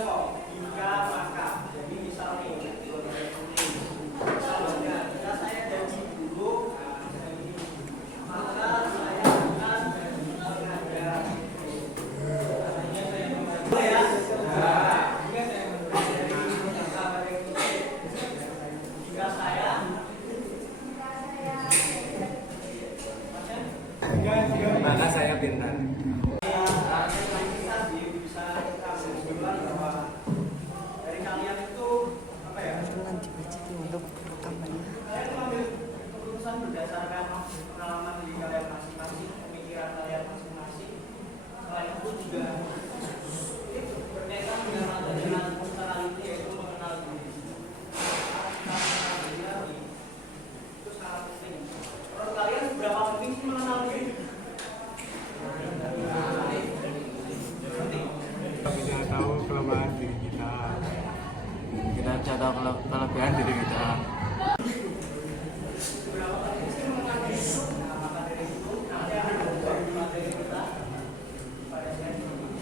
kok jika maka. Jadi misalnya misalnya jika saya jadi guru, maka saya akan mengajar. Maka saya pintar. Dari kalian itu apa ya? Nanti baca untuk rekamannya. Kalian mengambil keputusan berdasarkan pengalaman di kalian masing-masing, pemikiran kalian masing-masing. Selain itu juga berkaitan dengan personality, yaitu mengenal diri. Itu sangat penting. Menurut kalian seberapa penting sih mengenal diri? Kita tahu kelemahan diri kita. Kita bisa tahu kelebihan diri kita. Seberapa penting sih mengenal diri? Nah, maka dari itu nanti akan membuat materi kita pada sesi ini.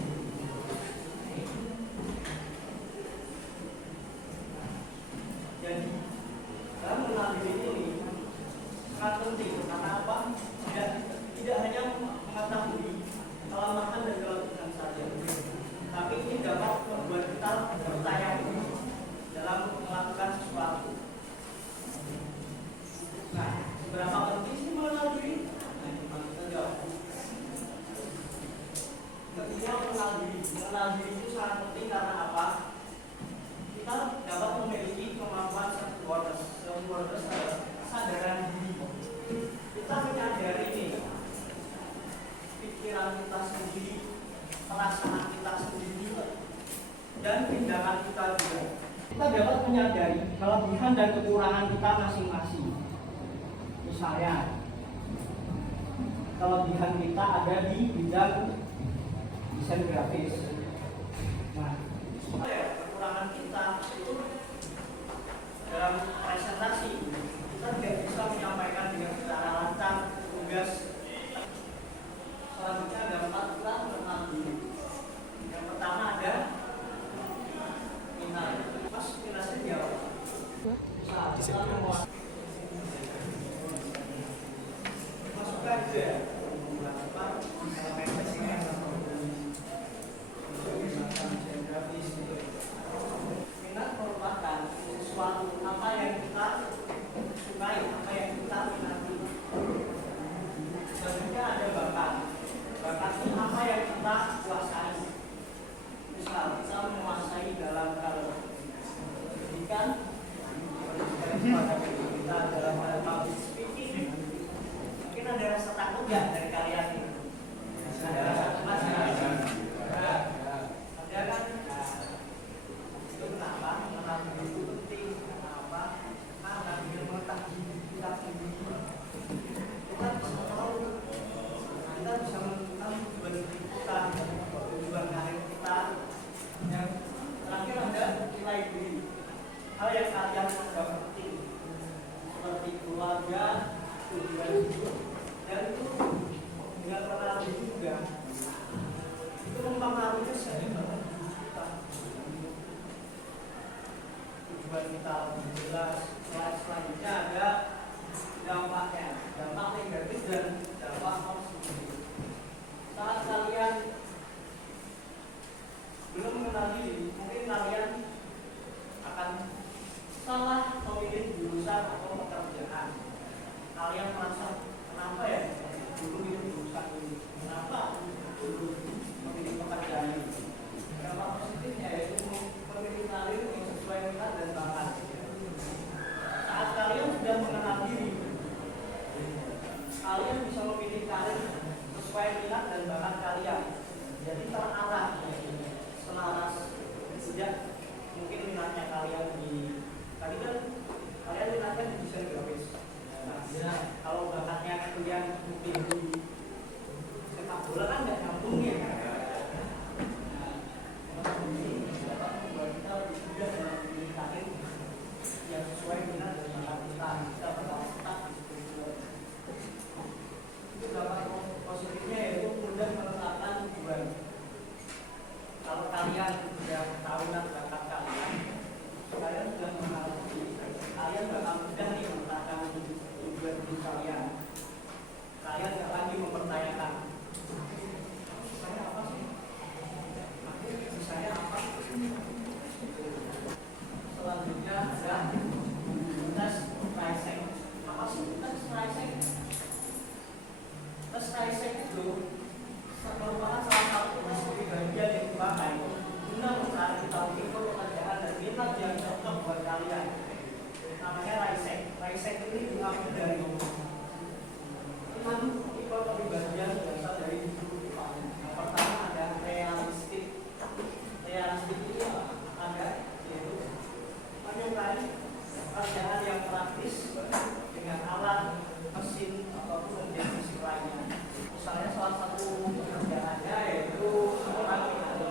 Jadi dalam mengenal diri ini sangat penting karena apa? Tidak hanya mengetahui kelemahan dan kelebihan saja, tapi ini dapat membuat kita percaya diri dalam melakukan sesuatu. Nah, seberapa penting sih mengenal diri? Nah, kita jawab. Ketika mengenal diri itu sangat penting karena apa? Kita dapat memiliki kemampuan kesadaran diri. Kita menyadari ini pikiran kita sendiri, perasaan kita sendiri, dan tindakan kita juga. Kita dapat menyadari kelebihan dan kekurangan kita masing-masing. Misalnya, kelebihan kita ada di bidang desain grafis. Nah, kekurangan kita itu dalam presentasi kita tidak bisa menyampaikan dengan secara lancar tugas. Selanjutnya ada 4 kita mengenal diri. Yang pertama ada minat. Mas minatnya jawab. Masukkan aja. Minat merupakan sesuatu apa yang kita sukai, apa yang kita minati. Selanjutnya ada bakat. Bakat itu apa yang kita kuasai. Misal kita menguasai dalam hal pendidikan, kita dalam hal public speaking. Mungkin ada rasa takut ya dari kalian ini. Ada rasa cemas ya? Ada kan? Itu kenapa? Mengenal diri itu penting. Kenapa? Karena dia mengetahui kita sendiri. Kita bisa tahu, kita bisa menentukan tujuan kita, tujuan karir kita. Yang terakhir ada nilai diri. Hal yang kalian anggap penting, seperti keluarga, tujuan hidup, dan itu dengan mengenal diri juga. Itu mempengaruhi sehingga tujuan kita lebih jelas. Selanjutnya ada dampaknya, dampak negatif dan dampak positif. Saat kalian belum mengenal diri, mungkin kalian akan salah memilih jurusan atau pekerjaan. Kalian merasa kenapa ya dulu milih jurusan ini, kenapa dulu memilih pekerjaan ini. Dampak positifnya yaitu memilih karir yang sesuai minat dan bakat. Saat kalian sudah mengenal diri, kalian bisa memilih karir sesuai minat dan bakat kalian. Jadi terarah, selaras. Sejak mungkin minatnya kalian di tadi kan kalian minatnya di desain grafis. Nah, kalau bakatnya kalian mungkin di sepak bola kan nggak nyambung ya. Dapat membuat kita lebih mudah dalam memilih karir yang sesuai minat dan bakat kita. Kita bakal stuck di situ. Itu dampak positifnya yaitu mudah menetapkan tujuan. Kalau kalian sudah tahu kami dari enam tipe kepribadian berasal dari kehidupan. Yang pertama ada realistik. Realistik itu ada yaitu menyukai pekerjaan yang praktis dengan alat, mesin ataupun teknis lainnya. Misalnya salah satu pekerjaannya yaitu seorang petani.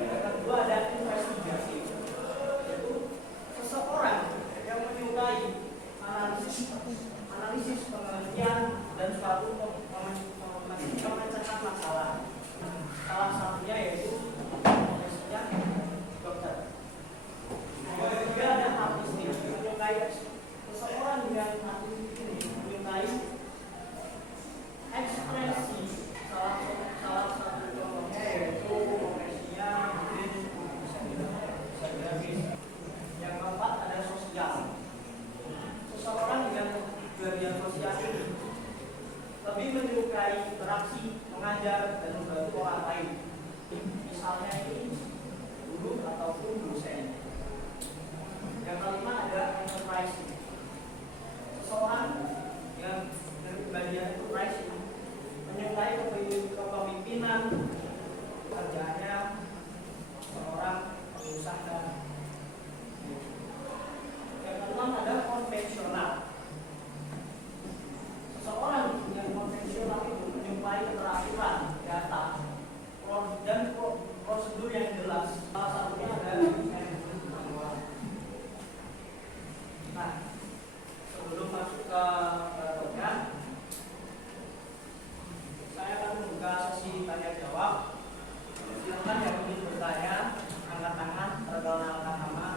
Yang kedua ada investigasi, yaitu seseorang yang menyukai analisis pengertian dan suatu memecahkan masalah. Salah satunya yaitu profesinya dokter. Yang ketiga ada artistik, menyukai seseorang yang artistik ini menyukai ekspresi. Salah satu contohnya yaitu profesinya mungkin bisa grafis. Yang keempat ada sosial. Seseorang yang bagian sosial ini lebih menyukai interaksi, mengajar dan membantu orang lain. Misalnya ini guru ataupun dosen. Yang kelima ada enterprise. Seseorang yang dari bagian enterprise menyukai kepemimpinan, kerjanya seorang pengusaha. Yang keenam ada konvensional. Seseorang yang konvensional itu menyukai keteraturan, data, dan prosedur yang jelas. Salah satunya ada manual. Nah, sebelum masuk ke program, saya akan membuka sesi tanya jawab. Silakan yang ingin bertanya, angkat tangan, perkenalkan nama,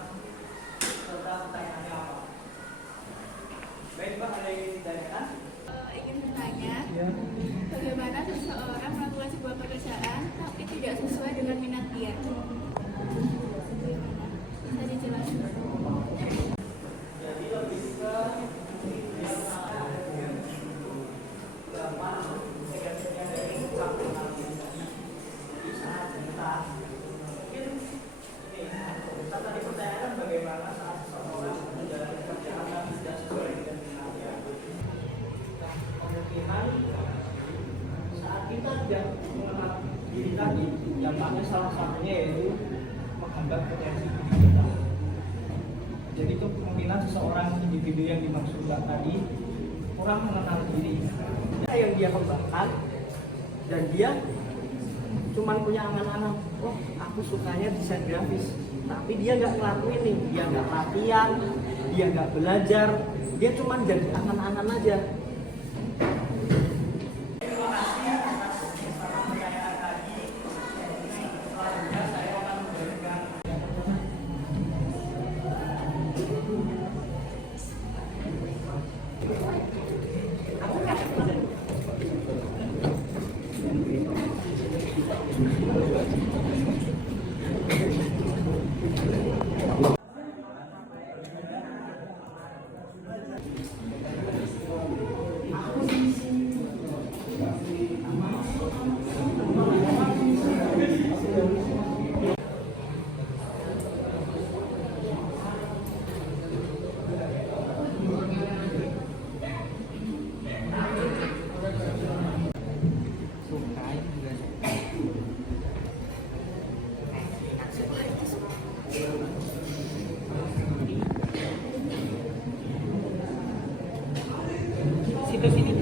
serta pertanyaannya apa. Baik Pak, ada yang ingin ditanyakan? Ingin bertanya, Ya. bagaimana seseorang melakukan sebuah pekerjaan tapi tidak sesuai dengan minat dia? Bagaimana? Bisa dijelaskan? Jadi lebih ke yang gampang negatifnya dari ucapan tadi. Jadi saat kita mungkin ini kita tadi pertanyakan bagaimana saat seseorang menjalani pekerjaan yang tidak sesuai dengan minatnya. Nah, kemungkinan saat kita tidak mengenal diri tadi, dampaknya salah satunya yaitu menghambat potensi diri kita. Jadi itu kemungkinan seseorang individu yang dimaksudkan tadi kurang mengenal diri. Yang dia kembangkan dan dia cuma punya angan-angan, oh aku sukanya desain grafis, tapi dia nggak ngelakuin nih, dia nggak latihan, dia nggak belajar, dia cuma jadi angan-angan aja. Terima kasih atas pertanyaan tadi. Selanjutnya saya akan memberikan situs ini